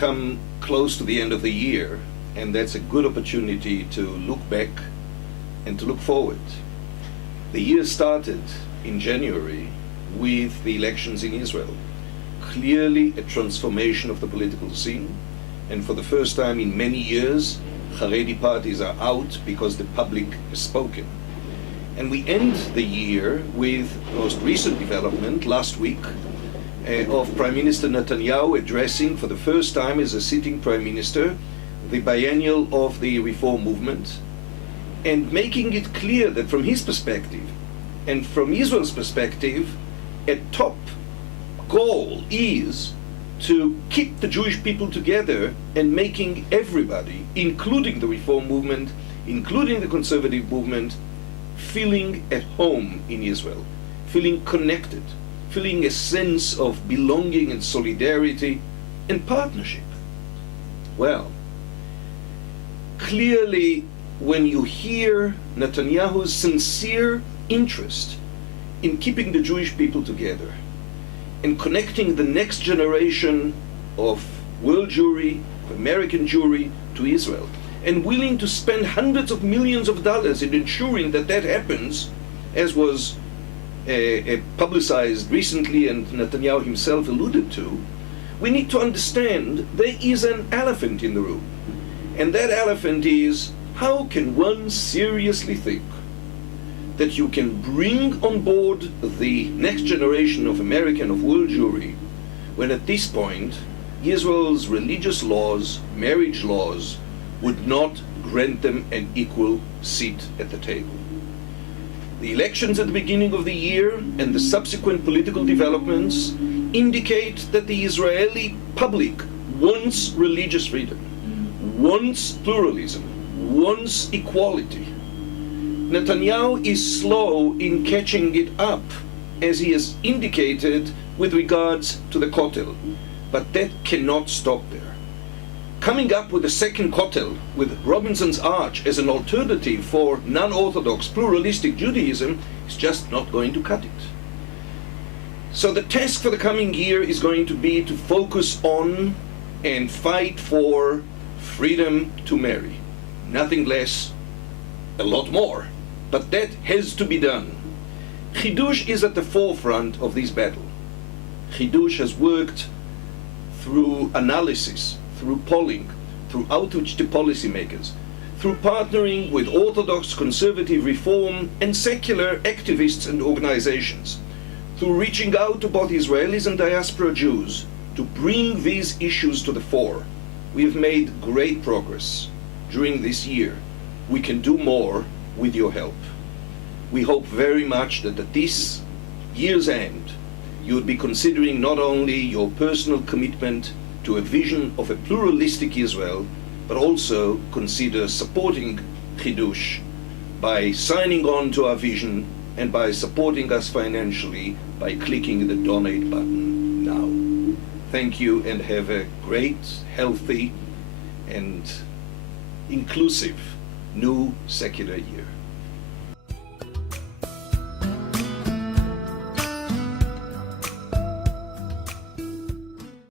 come close to the end of the year, and that's a good opportunity to look back and to look forward. The year started in January with the elections in Israel. Clearly a transformation of the political scene, and for the first time in many years, Haredi parties are out because the public has spoken. And we end the year with the most recent development last week of Prime Minister Netanyahu addressing for the first time as a sitting Prime Minister the Biennial of the reform movement, and making it clear that from his perspective and from Israel's perspective, a top goal is to keep the Jewish people together and making everybody, including the reform movement, including the conservative movement, feeling at home in Israel, feeling connected, feeling a sense of belonging and solidarity and partnership. Well, clearly when you hear Netanyahu's sincere interest in keeping the Jewish people together and connecting the next generation of world Jewry, of American Jewry to Israel, and willing to spend hundreds of millions of dollars in ensuring that that happens, as was publicized recently and Netanyahu himself alluded to, we need to understand there is an elephant in the room. And that elephant is, how can one seriously think that you can bring on board the next generation of American, of world Jewry, when at this point Israel's religious laws, marriage laws, would not grant them an equal seat at the table? The elections at the beginning of the year and the subsequent political developments indicate that the Israeli public wants religious freedom, wants pluralism, wants equality. Netanyahu is slow in catching it up, as he has indicated with regards to the Kotel, but that cannot stop there. Coming up with a second Kotel, with Robinson's Arch as an alternative for non-Orthodox pluralistic Judaism, is just not going to cut it. So the task for the coming year is going to be to focus on and fight for freedom to marry. Nothing less, a lot more. But that has to be done. Hiddush is at the forefront of this battle. Hiddush has worked through analysis, through polling, through outreach to policymakers, through partnering with Orthodox, conservative, reform, and secular activists and organizations, through reaching out to both Israelis and diaspora Jews to bring these issues to the fore. We have made great progress during this year. We can do more with your help. We hope very much that at this year's end, you would be considering not only your personal commitment to a vision of a pluralistic Israel, but also consider supporting Hiddush by signing on to our vision and by supporting us financially by clicking the donate button now. Thank you, and have a great, healthy, and inclusive new secular year.